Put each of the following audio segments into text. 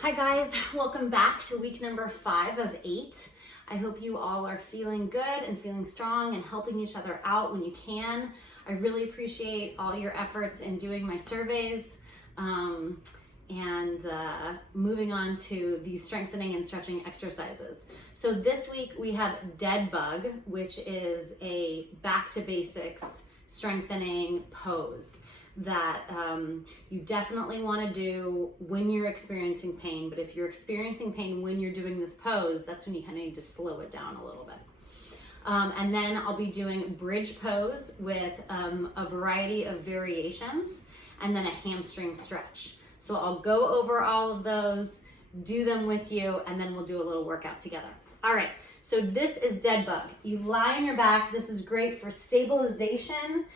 Hi guys, welcome back to week number 5 of 8. I hope you all are feeling good and feeling strong and helping each other out when you can. I really appreciate all your efforts in doing my surveys and moving on to these strengthening and stretching exercises. So this week we have Dead Bug, which is a back to basics strengthening pose that you definitely want to do when you're experiencing pain. But if you're experiencing pain when you're doing this pose, that's when you kind of need to slow it down a little bit. And then I'll be doing bridge pose with a variety of variations, and then a hamstring stretch. So I'll go over all of those, do them with you, and then we'll do a little workout together. All right, so this is Dead Bug. You lie on your back. This is great for stabilization.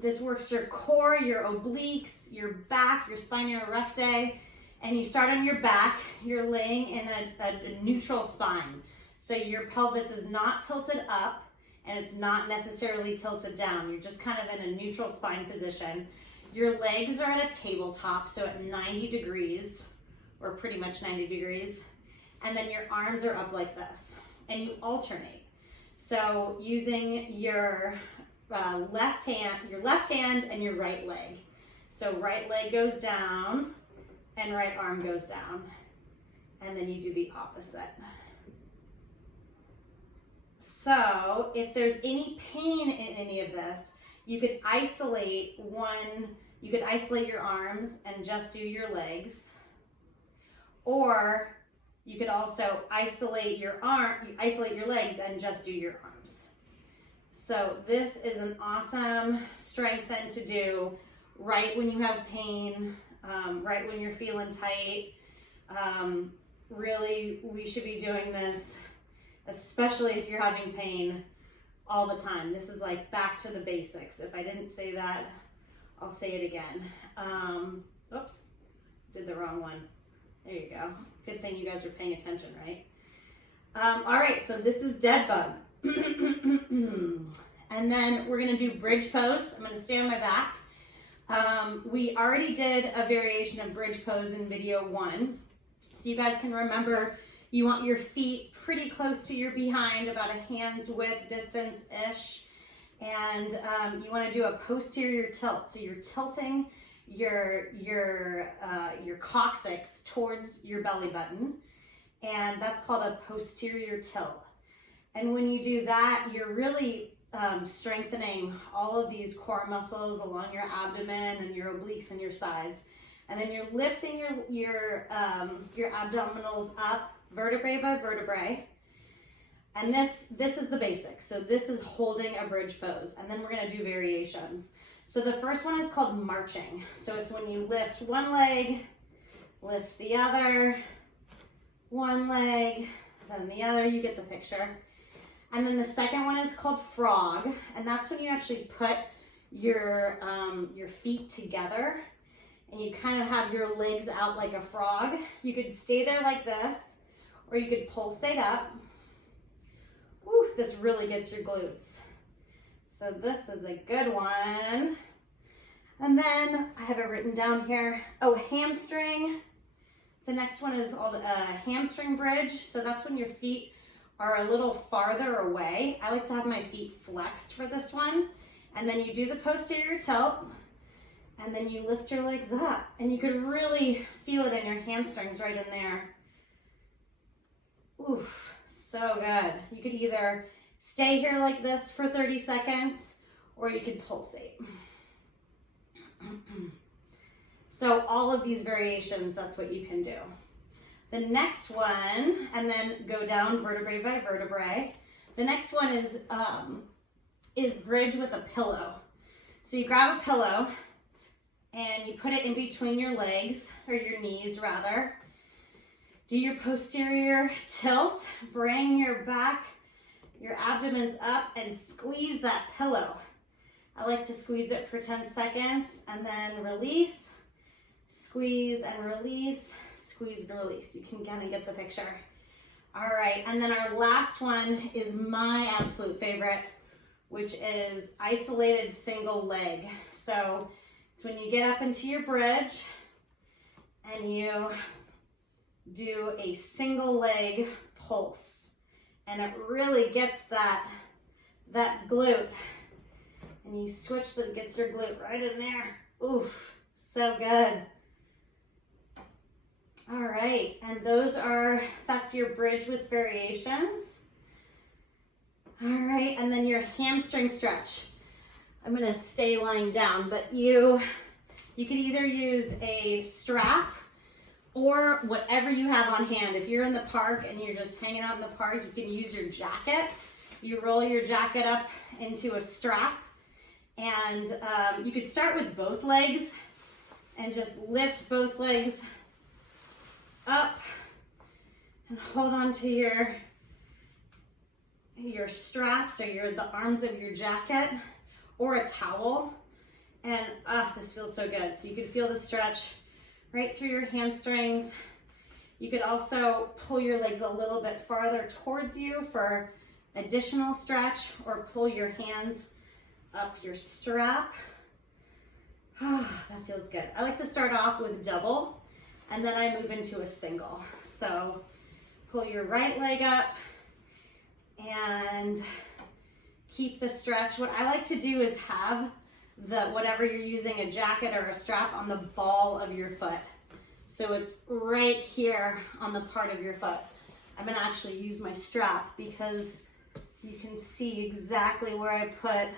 This works your core, your obliques, your back, your spine erecti, and you start on your back. You're laying in a neutral spine. So your pelvis is not tilted up and it's not necessarily tilted down. You're just kind of in a neutral spine position. Your legs are at a tabletop, so at 90 degrees, or pretty much 90 degrees. And then your arms are up like this, and you alternate. So using your left hand and your right leg. So right leg goes down and right arm goes down. And then you do the opposite. So if there's any pain in any of this, you could isolate your arms and just do your legs. Or you could also isolate your legs and just do your arms. So this is an awesome strengthen to do right when you have pain, right when you're feeling tight. Really, we should be doing this, especially if you're having pain, all the time. This is like back to the basics. If I didn't say that, I'll say it again. Oops, did the wrong one. There you go. Good thing you guys are paying attention, right? All right, so this is Dead Bug. And then we're gonna do bridge pose. I'm gonna stay on my back. We already did a variation of bridge pose in video 1. So you guys can remember, you want your feet pretty close to your behind, about a hand's width distance-ish. And you wanna do a posterior tilt. So you're tilting your coccyx towards your belly button. And that's called a posterior tilt. And when you do that, you're really strengthening all of these core muscles along your abdomen and your obliques and your sides. And then you're lifting your abdominals up vertebrae by vertebrae. And this is the basics. So this is holding a bridge pose. And then we're gonna do variations. So the first one is called marching. So it's when you lift one leg, lift the other, one leg, then the other, you get the picture. And then the second one is called frog, and that's when you actually put your feet together and you kind of have your legs out like a frog. You could stay there like this, or you could pulsate up. Woo, this really gets your glutes. So this is a good one. And then I have it written down here. Oh, hamstring. The next one is called a hamstring bridge. So that's when your feet are a little farther away. I like to have my feet flexed for this one. And then you do the posterior tilt, and then you lift your legs up. And you could really feel it in your hamstrings right in there. Oof, so good. You could either stay here like this for 30 seconds, or you could pulsate. So all of these variations, that's what you can do. The next one, and then go down vertebrae by vertebrae. The next one is bridge with a pillow. So you grab a pillow and you put it in between your legs, or your knees rather. Do your posterior tilt, bring your abdomens up and squeeze that pillow. I like to squeeze it for 10 seconds and then release, squeeze and release, squeeze and release. You can kind of get the picture. All right, and then our last one is my absolute favorite, which is isolated single leg. So it's when you get up into your bridge and you do a single leg pulse. And it really gets that glute. And you switch that, gets your glute right in there. Oof, so good. All right, and that's your bridge with variations. All right, and then your hamstring stretch. I'm gonna stay lying down, but you could either use a strap or whatever you have on hand. If you're in the park and you're just hanging out in the park, you can use your jacket. You roll your jacket up into a strap, and you could start with both legs and just lift both legs up and hold on to your straps or the arms of your jacket or a towel. And this feels so good. So you can feel the stretch right through your hamstrings. You could also pull your legs a little bit farther towards you for additional stretch, or pull your hands up your strap. That feels good. I like to start off with double, and then I move into a single. So pull your right leg up and keep the stretch. What I like to do is have whatever you're using, a jacket or a strap, on the ball of your foot. So it's right here on the part of your foot. I'm gonna actually use my strap because you can see exactly where I put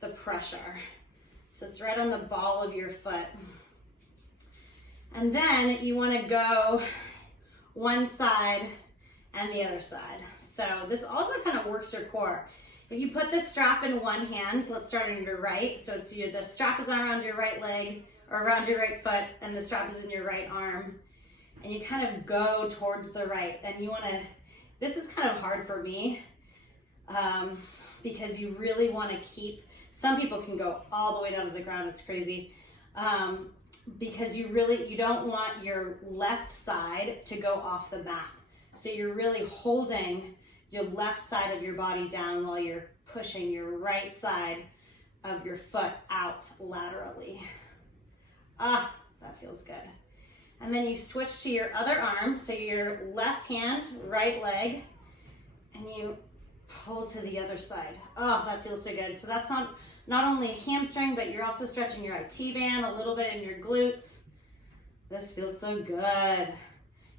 the pressure. So it's right on the ball of your foot. And then you wanna go one side and the other side. So this also kind of works your core. If you put the strap in one hand, let's start on your right. So it's the strap is around your right leg or around your right foot, and the strap is in your right arm. And you kind of go towards the right. And you wanna, this is kind of hard for me because you really wanna keep, some people can go all the way down to the ground, it's crazy. Because you don't want your left side to go off the mat. So you're really holding your left side of your body down while you're pushing your right side of your foot out laterally. That feels good. And then you switch to your other arm, so your left hand, right leg, and you pull to the other side. That feels so good. So that's not only a hamstring, but you're also stretching your IT band a little bit in your glutes. This feels so good.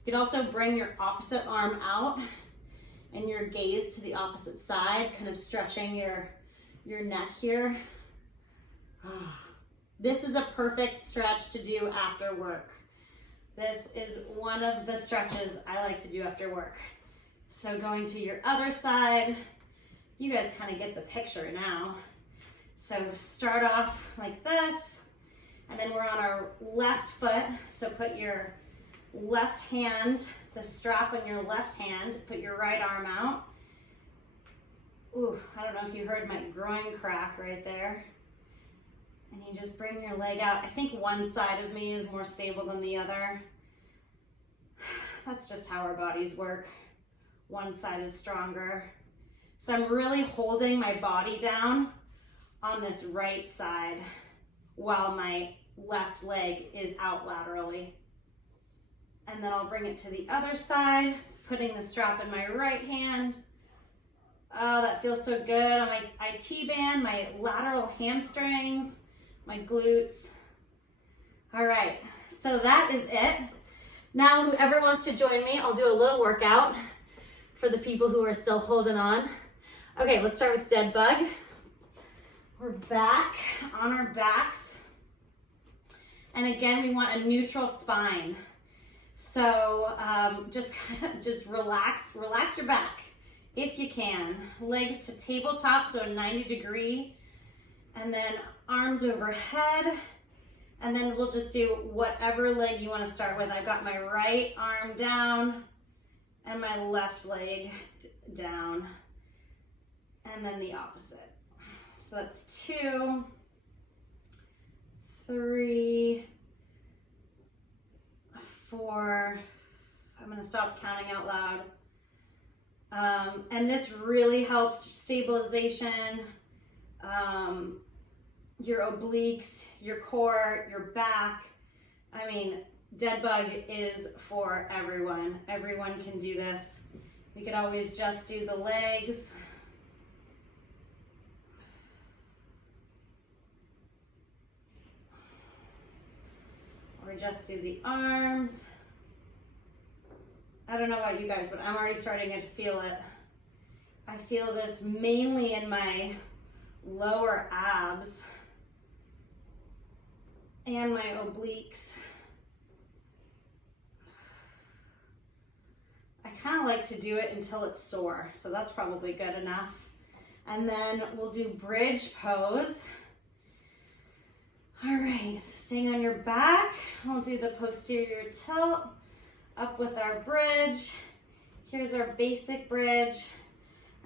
You can also bring your opposite arm out and your gaze to the opposite side, kind of stretching your neck here. This is a perfect stretch to do after work. This is one of the stretches I like to do after work. So going to your other side, you guys kind of get the picture now. So start off like this, and then we're on our left foot. So put your left hand, the strap on your left hand, put your right arm out. Ooh, I don't know if you heard my groin crack right there. And you just bring your leg out. I think one side of me is more stable than the other. That's just how our bodies work. One side is stronger. So I'm really holding my body down on this right side while my left leg is out laterally. And then I'll bring it to the other side, putting the strap in my right hand. That feels so good on my IT band, my lateral hamstrings, my glutes. All right, so that is it. Now, whoever wants to join me, I'll do a little workout for the people who are still holding on. Okay, let's start with dead bug. We're back on our backs. And again, we want a neutral spine. So just relax your back if you can. Legs to tabletop, so a 90-degree, and then arms overhead. And then we'll just do whatever leg you want to start with. I've got my right arm down and my left leg down, and then the opposite. So that's 2, 3, 4. I'm going to stop counting out loud. And this really helps stabilization, your obliques, your core, your back. I mean, dead bug is for everyone. Everyone can do this. We could always just do the legs. Or just do the arms. I don't know about you guys, but I'm already starting to feel it. I feel this mainly in my lower abs and my obliques. I kind of like to do it until it's sore, so that's probably good enough. And then we'll do bridge pose. All right, so staying on your back, we'll do the posterior tilt, up with our bridge. Here's our basic bridge.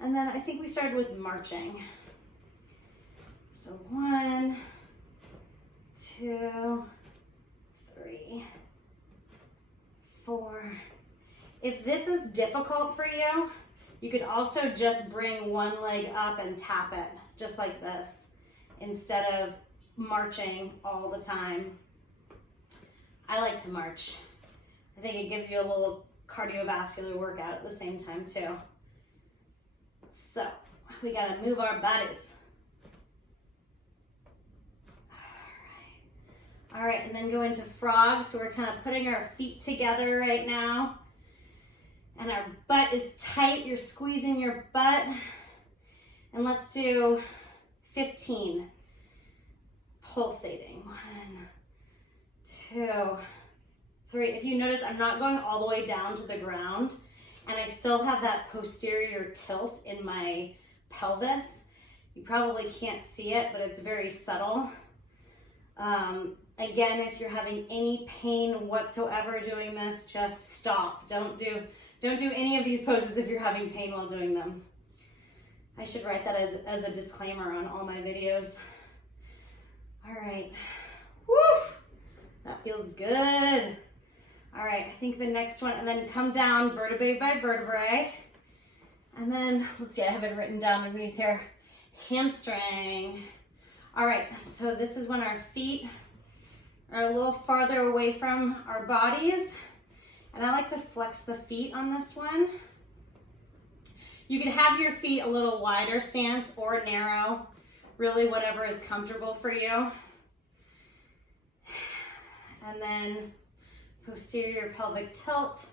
And then I think we started with marching. So 1, 2, 3, 4. If this is difficult for you, you could also just bring one leg up and tap it, just like this, instead of marching all the time. I like to march. I think it gives you a little cardiovascular workout at the same time too. So we gotta move our bodies. All right, and then go into frog. So we're kind of putting our feet together right now. And our butt is tight. You're squeezing your butt. And let's do 15. Pulsating. 1, 2, 3. If you notice, I'm not going all the way down to the ground, and I still have that posterior tilt in my pelvis. You probably can't see it, but it's very subtle. Again, if you're having any pain whatsoever doing this, just stop. Don't do any of these poses if you're having pain while doing them. I should write that as a disclaimer on all my videos. All right, woo, that feels good. All right, I think the next one, and then come down vertebrae by vertebrae. And then, let's see, I have it written down underneath here, hamstring. All right, so this is when our feet are a little farther away from our bodies. And I like to flex the feet on this one. You can have your feet a little wider stance or narrow, really whatever is comfortable for you. And then posterior pelvic tilt.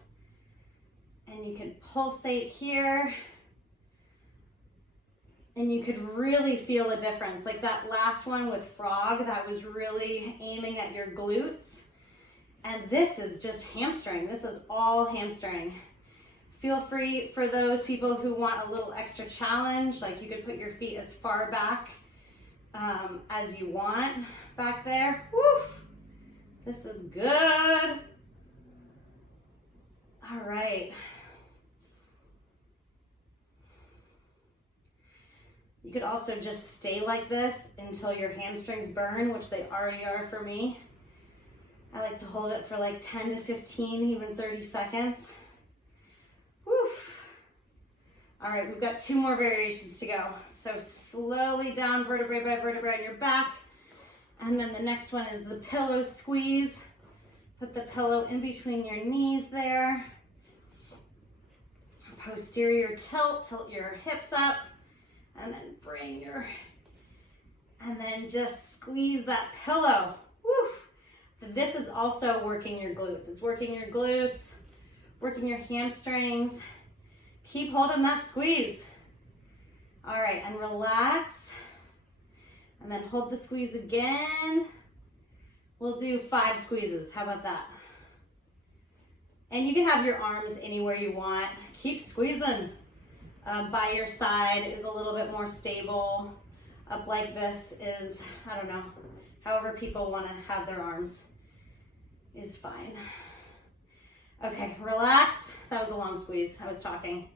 And you can pulsate here. And you could really feel a difference. Like that last one with frog, that was really aiming at your glutes. And this is just hamstring. This is all hamstring. Feel free for those people who want a little extra challenge, like you could put your feet as far back as you want back there. Woof! This is good. All right. You could also just stay like this until your hamstrings burn, which they already are for me. I like to hold it for like 10 to 15, even 30 seconds. Woof. All right, we've got 2 more variations to go. So slowly down vertebrae by vertebrae on your back. And then the next one is the pillow squeeze. Put the pillow in between your knees there. Posterior tilt, tilt your hips up. And then bring your, and then just squeeze that pillow. Woof. This is also working your glutes. It's working your glutes, working your hamstrings. Keep holding that squeeze. All right, and relax. And then hold the squeeze again. We'll do 5 squeezes. How about that? And you can have your arms anywhere you want. Keep squeezing. By your side is a little bit more stable. Up like this is, I don't know, however people want to have their arms is fine. Okay, relax. That was a long squeeze. I was talking.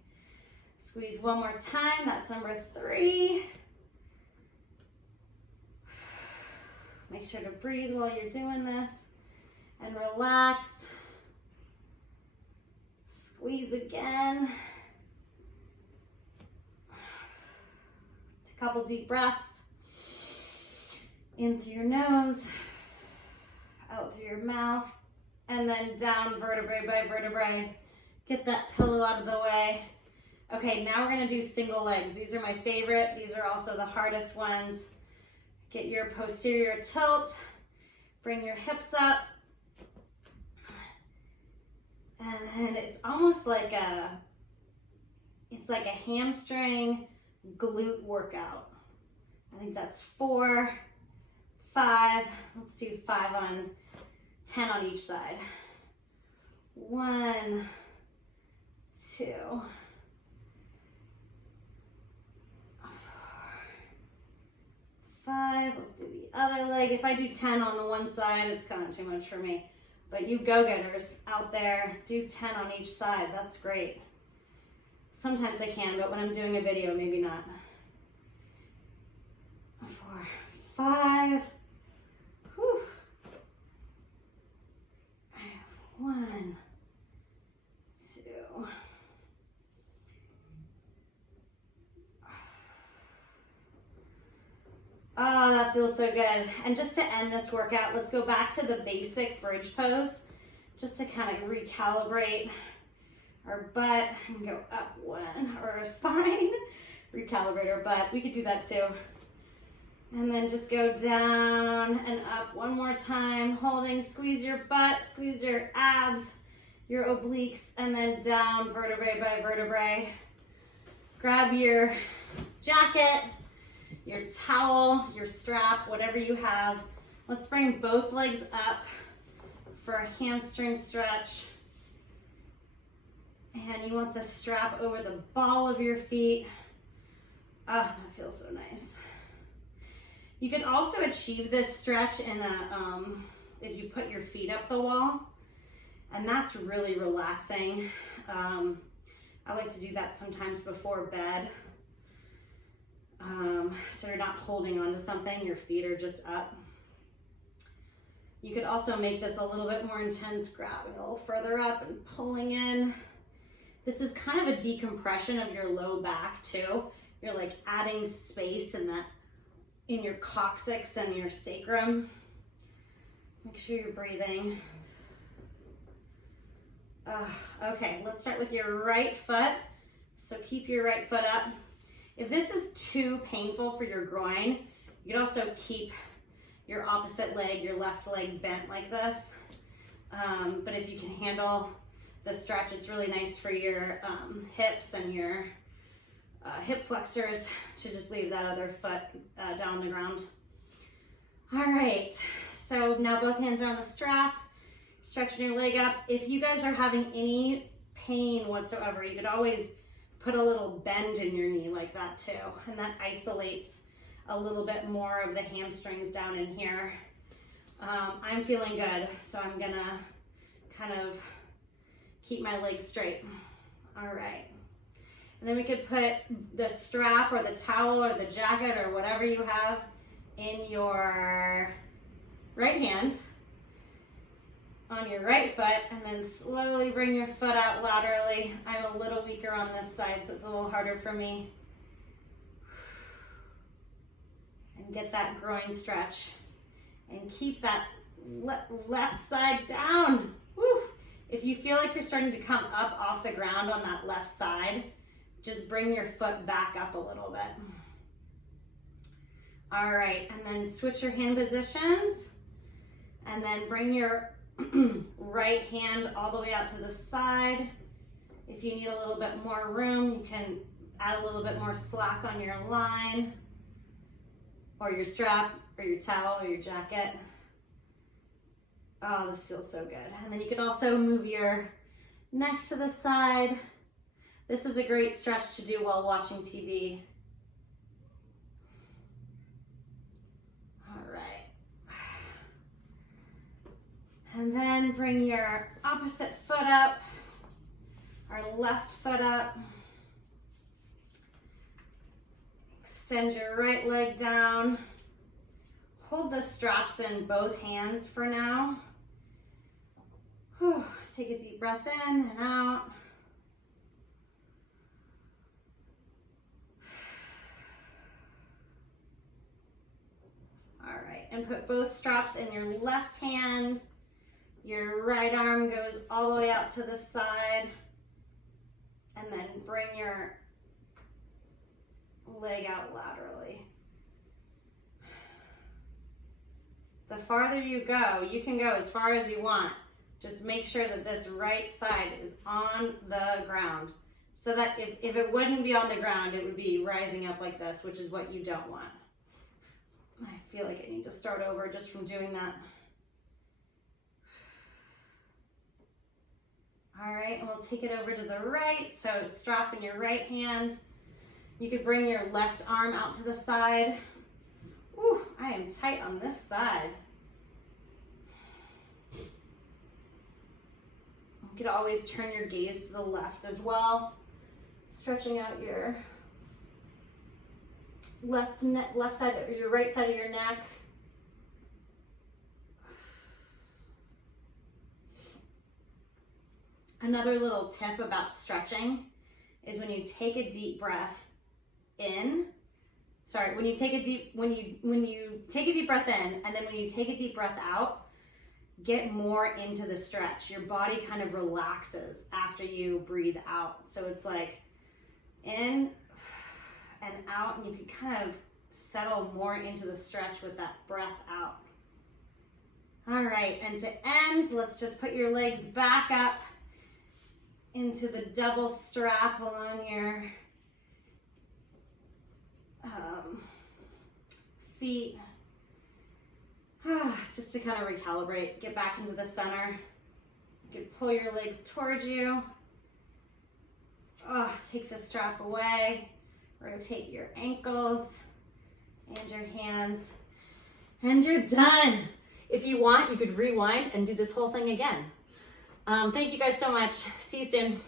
Squeeze one more time. That's number 3. Make sure to breathe while you're doing this and relax. Squeeze again. Take a couple deep breaths. In through your nose, out through your mouth. and then down vertebrae by vertebrae. Get that pillow out of the way. Okay, now we're gonna do single legs. These are my favorite. These are also the hardest ones. Get your posterior tilt, bring your hips up, and then it's almost like it's like a hamstring glute workout. I think that's 4, 5. Let's do 5 on 10 on each side. 1, 2, 5. Let's do the other leg. If I do 10 on the one side, it's kind of too much for me. But you go-getters out there, do 10 on each side. That's great. Sometimes I can, but when I'm doing a video, maybe not. 4, 5. Whew. 1, 2. Oh, that feels so good. And just to end this workout, let's go back to the basic bridge pose, just to kind of recalibrate our butt and go up 1, or our spine, recalibrate our butt. We could do that too. And then just go down and up one more time, holding, squeeze your butt, squeeze your abs, your obliques, and then down vertebrae by vertebrae. Grab your jacket, your towel, your strap, whatever you have. Let's bring both legs up for a hamstring stretch. And you want the strap over the ball of your feet. Oh, that feels so nice. You can also achieve this stretch in if you put your feet up the wall, and that's really relaxing. I like to do that sometimes before bed. So you're not holding on to something, your feet are just up. You could also make this a little bit more intense, grabbing a little further up and pulling in. This is kind of a decompression of your low back too. You're like adding space in your coccyx and your sacrum. Make sure you're breathing. Okay, let's start with your right foot. So keep your right foot up. If this is too painful for your groin, you can also keep your opposite leg, your left leg bent like this. But if you can handle the stretch, it's really nice for your hips and your hip flexors to just leave that other foot down on the ground. All right, so now both hands are on the strap, stretching your leg up. If you guys are having any pain whatsoever, you could always put a little bend in your knee like that too, and that isolates a little bit more of the hamstrings down in here. I'm feeling good, so I'm gonna kind of keep my legs straight. All right. And then we could put the strap or the towel or the jacket or whatever you have in your right hand on your right foot, and then slowly bring your foot out laterally. I'm a little weaker on this side, so it's a little harder for me. And get that groin stretch. And keep that left side down. Woo. If you feel like you're starting to come up off the ground on that left side, just bring your foot back up a little bit. All right, and then switch your hand positions, and then bring your right hand all the way out to the side. If you need a little bit more room, you can add a little bit more slack on your line, or your strap, or your towel, or your jacket. Oh, this feels so good. And then you could also move your neck to the side. This is a great stretch to do while watching TV. All right. And then bring your opposite foot up, our left foot up. Extend your right leg down. Hold the straps in both hands for now. Whew. Take a deep breath in and out. All right, and put both straps in your left hand. Your right arm goes all the way out to the side, and then bring your leg out laterally. The farther you go, you can go as far as you want. Just make sure that this right side is on the ground. So that if it wouldn't be on the ground, it would be rising up like this, which is what you don't want. I feel like I need to start over just from doing that. All right, and we'll take it over to the right. So strap in your right hand. You could bring your left arm out to the side. Ooh, I am tight on this side. You could always turn your gaze to the left as well, stretching out your left side, or your right side of your neck. Another little tip about stretching is when you take a deep breath in, when you take a deep breath in, and then when you take a deep breath out, get more into the stretch. Your body kind of relaxes after you breathe out. So it's like in and out, and you can kind of settle more into the stretch with that breath out. All right, and to end, let's just put your legs back up into the double strap along your feet. Just to kind of recalibrate, get back into the center. You can pull your legs towards you. Take the strap away. Rotate your ankles and your hands. And you're done. If you want, you could rewind and do this whole thing again. Thank you guys so much. See you soon.